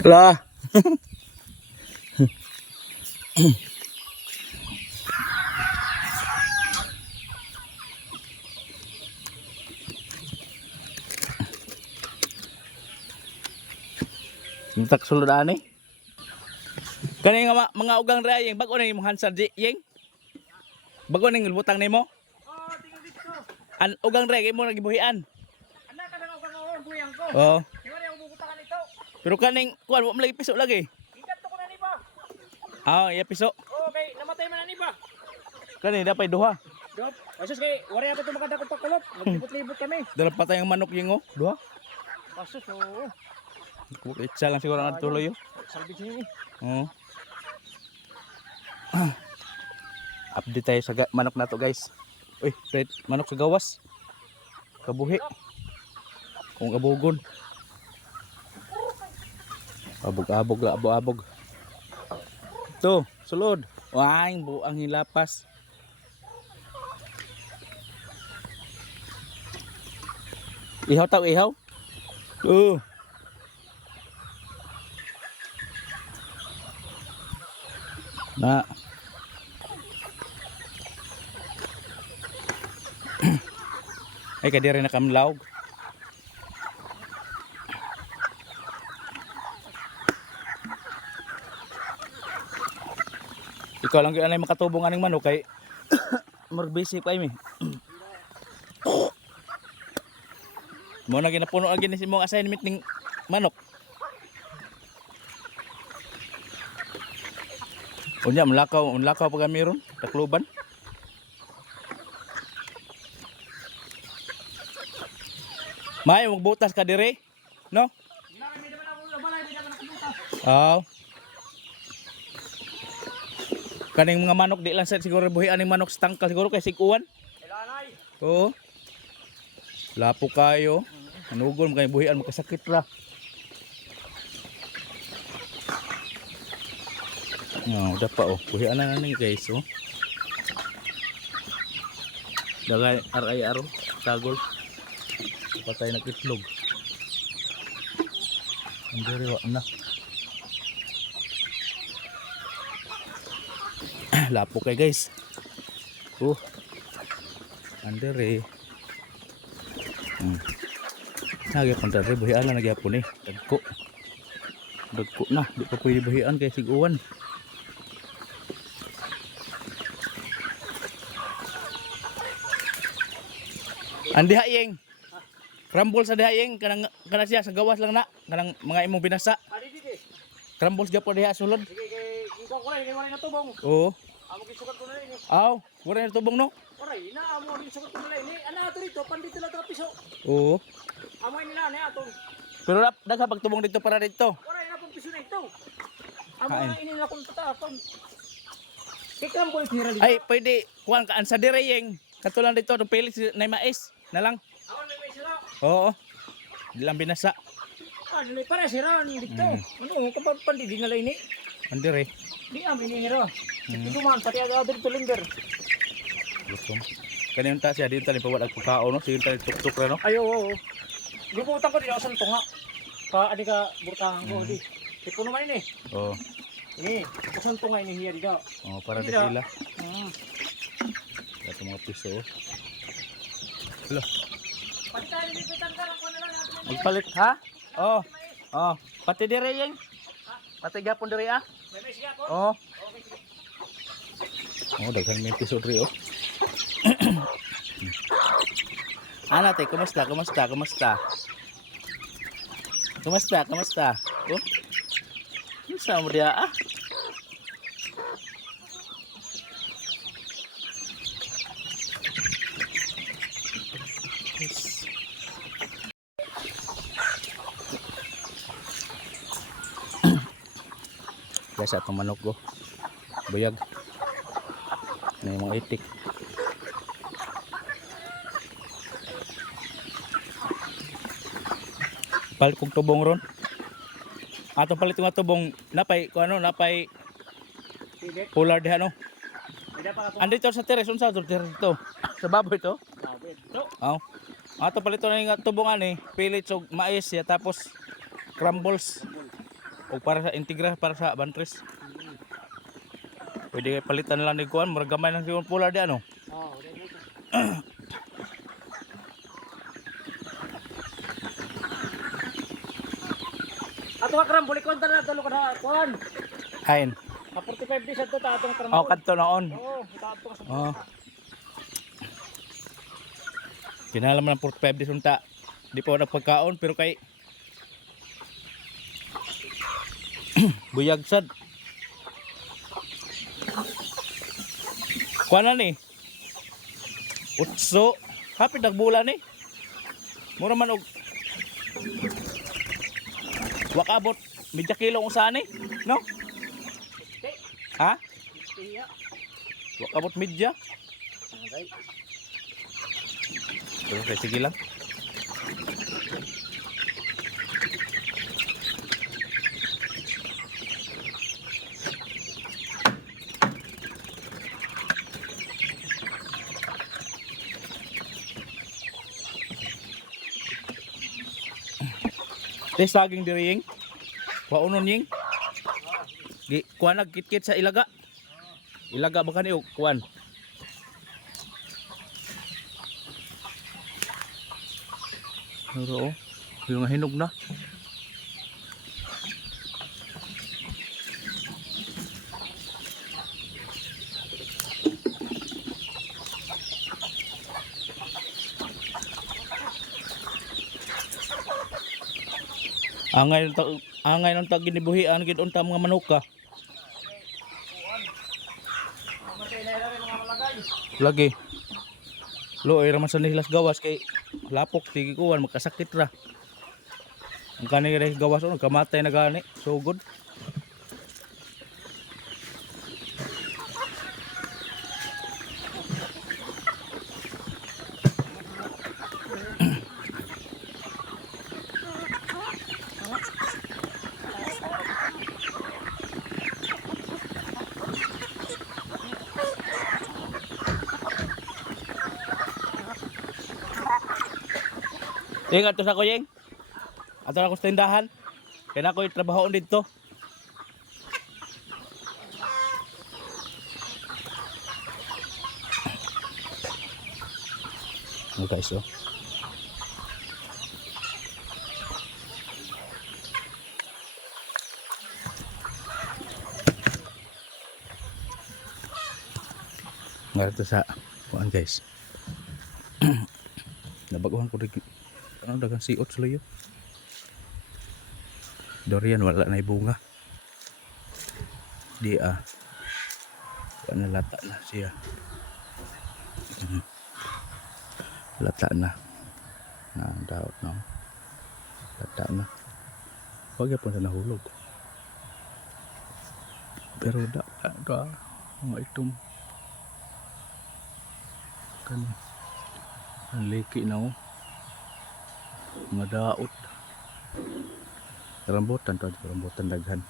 Lah. Tak sulod ani. Kani nga mga ugang rayeng bago na imong hansad yeng. Bago ning butang nimo. Oh, tingog dito. An ugang rayeng mo nagibuhian. Anak ka nang ugang buyang ko. Oh. Di ba niya bubutangan ito? Pero kaning kuan mo lagi piso lagi. Ikat ko na ni ba? Ah, iya piso. Okay, namatay man na ni ba? Kani dapat duha. Dop. Asus kay wari ako to makadakot pakulot. Maglibot-libot kami. Dalam patay ang manok yeng oh. Duha. Asus oo. Itsa lang siguro ang tuloy yo. Salbit niyo ni. Oh. Update tayo sa manok na to guys. Uy, Fred, manok sa gawas. Kabuhi. Kung abugon. Abog-abog la, abog-abog. Ito, sulod. Waing buang hilapas. Ihaw tao, ihaw. Na. Ay kadiri na kamlaw. Ikaw lang gyud anay makatubong aning manok kay magbisi pa mi. Mo na ginapuno agi ni imong assignment ning manok. Unya mulakaw pa kami ron, takluban. May magbutas ka dire, no? Oh. Kaning mga manok di lang sa siguro buhi aning manok sa tangkal siguro kay siguan. Ilanay. Oo. Lapo kayo. Anugol mo kayo buhian makasakit ra. Oh, dapa oh. Buhian na ni guys oh. Dagay aray-aro tagol. Patay na itlog. Andiri wa na. Lapo kay guys. Oh. Andiri. Nagi pun dari buhian na nagyapon eh. Dagko. Dagko na. Di pa pwede buhian kay siguan. Andi hayeng. Krambol sa dihayeng kanang siya sa gawas lang na. Kanang mga imong binasa. Adi didi. Krambol sa gyapon diha sulod. Sige kay ikaw ko kay wala na tubong. Oo. Amo gisukat ko na ini. Aw, wala na tubong no? Oray, na amo gisukat ko na ini. Ana ato dito pandito lang ta piso. Oo. Amo nila ni ato. Pero dagha pagtubong dito para dito. Oray na pang piso na ito. Amo Kain. na ini na kun patakon. Kikram ko itira dito. Ay, pwede kuan ka sa direyeng. Katulang dito ng pilit na mais na lang. Ako na may sira. Oo. Di lang binasa. Ah, dili para sira dito. Ano kapag pandidi na lang ini. Andire. Di am ini hero. Ito man pati ada dito limber. Lutom. Kaniyong ta siya dito tali pawala pagkao no. Sige tali tuk-tuk ra no. Ayo, oo. Gibutan ko dito sa tunga. Pa adi ka burtangan ko di. Tipo naman ini. Oo. Ini, sa tunga ini hiya dito. Oh, para di Dito. sila. Hmm. Ito mga piso. Oh. Hello. Pati tayo dito tanggal ko na lang natin. Magpalit ha? Oh. Oh, pati direyeng. Pati gapon dire ah. May may siya ko. Oh. Okay, sige. Oh, daghan may piso diri oh. Ana te, kumusta? Kumusta? Kumusta? Kumusta? Kumusta? Oh. Isa mo dia ah. Yes. Guys, atong manok ko. Buyag. Na yung mga itik. Palit kong tubong ron. Atong palit nga tubong napay ko ano napay Sige. polar diha no. Pwede pa ka to. Andito sa teres unsa to dito. Sa baboy to. David. To. Oh. Ato palito na nga tubong ani, pellets og mais ya tapos crumbles. O para sa Integra, para sa Bantres. Pwede kayo palitan lang ni Kuan, maragamay ng siyon pula di ano. Oh, dito. Ato ka kram bulikon ta na tulo ka na kuan. Hain. 45 days ato ta atong kram. Oh, kadto naon. Oo, ato ka sa. Oh. Kinalaman ng 45 days unta. Di pa nagpagkaon pero kay buyag sad. Kuan na ni. Utso. Hapit nagbulan ni. Mura man og wakabot medya kilo kung saan eh. No? Ha? Iya. Wakabot medya. Okay. Okay, sige lang. Tes saging diri ying. Paunon ying. Di kuan nagkit-kit sa ilaga. Ilaga ba kani og kuan? Pero yung hinog na. Angay ng tag ginibuhian gid unta mga manuka. Lagi. Lo ay raman sa nilas gawas kay lapok tigi kuwan magkasakit ra. Ang kani res gawas on kamatay na gani. So good. Yung ato sa kuyeng. Ato na ko sa tindahan. Kaya na ko trabaho dito. Oh guys, oh. Ngarito sa kuan guys. Nabaguhan ko rin. Ano dagang siot sa layo. Dorian wala na bunga. Di ano lata na siya. Lata na. Daot na. Lata na. Huwag po na nahulog. Pero mga itong kan ang liki na oh. Mga daot. Rambutan to, rambutan daghan.